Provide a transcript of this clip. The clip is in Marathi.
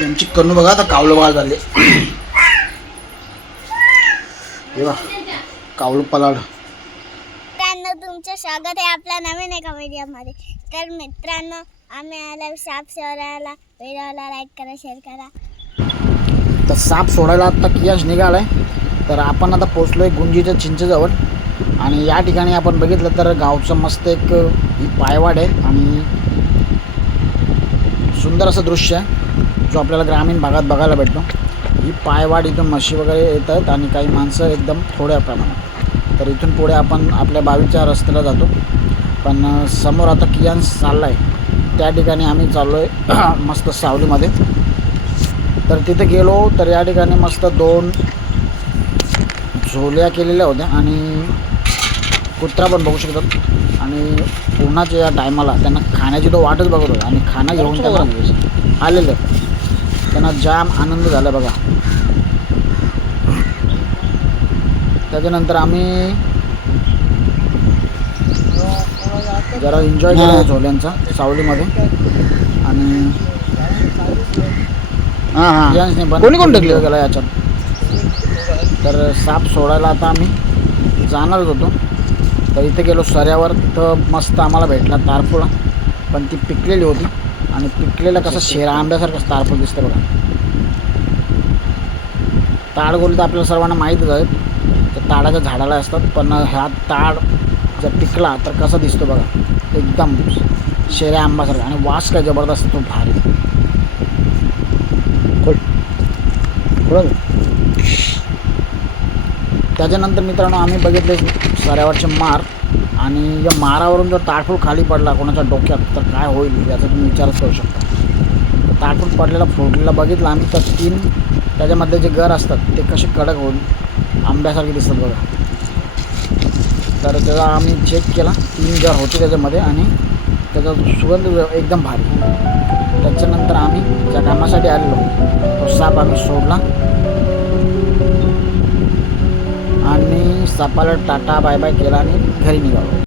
यांची कणू बघा आता कावलं बाळ झाले हे कावलं पलाड. मित्रांनो तुमचं स्वागत आहे आपल्या नवीन एका व्हिडिओमध्ये. तर मित्रांनो आम्ही आला साप शहराला व्हिडिओला लाईक करा शेअर करा. तर साप सोडायला आता कियाश निघालाय. तर आपण आता पोचलोय गुंजीच्या चिंचेजवळ. आणि या ठिकाणी आपण बघितलं तर गावचं मस्त एक ही पायवाड आहे. आणि सुंदर असं दृश्य आहे. जो आपल्याला ग्रामीण भागात बघायला भेटतो ही पायवाड इथून म्हशी वगैरे येत आहेत आणि काही माणसं एकदम थोड्या प्रमाणात. तर इथून पुढे आपण आपल्या बावीच्या रस्त्याला जातो. पण समोर आता कियान्स चालला आहे त्या ठिकाणी आम्ही चाललो आहे मस्त सावलीमध्ये. तर तिथे गेलो तर या ठिकाणी मस्त दोन झोल्या केलेल्या होत्या आणि कुत्रा पण बघू शकतात. आणि उन्हाच्या या टायमाला त्यांना खाण्याची तो वाटच बघत होता आणि खाणं घेऊन त्यांना आलेलं. त्यांना जाम आनंद झाला बघा. त्याच्यानंतर आम्ही जरा एन्जॉय केला झोल्यांचा सावलीमध्ये. आणि हां हां. कोणी कोण ढकललं? गेला याच्यात. तर साप सोडायला आता आम्ही जाणारच होतो. तर इथे गेलो सऱ्यावर तिथं मस्त आम्हाला भेटला तारपुळा पण ती पिकलेली होती. आणि पिकलेला कसं शेरा आंब्यासारखं तारफळ दिसतं बघा. ताडगोली तर आपल्याला सर्वांना माहीतच आहे. तर ताडाच्या झाडाला असतात पण ह्या ताड जर पिकला तर कसा दिसतो बघा. एकदम शेऱ्या आंबासारखा आणि वास काय जबरदस्त तो भारी. कुठं त्याच्यानंतर मित्रांनो आम्ही बघितले साऱ्यावरचे मार. आणि या मारावरून जर ताटफूल खाली पडला कोणाच्या डोक्यात तर काय होईल याचा तुम्ही विचारच करू शकता. ताटफूल पडलेला फुटलेला बघितला आम्ही तर तीन त्याच्यामधले जे गर असतात ते कसे कडक होऊन आंब्यासारखे दिसतात बघा. तर त्याचा आम्ही चेक केला तीन गर होते त्याच्यामध्ये आणि त्याचा सुगंध एकदम भारी. त्याच्यानंतर आम्ही त्या कामासाठी आलेलो. तो साप आम्ही सोडला. आणि सापाला टाटा बाय बाय केला आणि घरी निघालो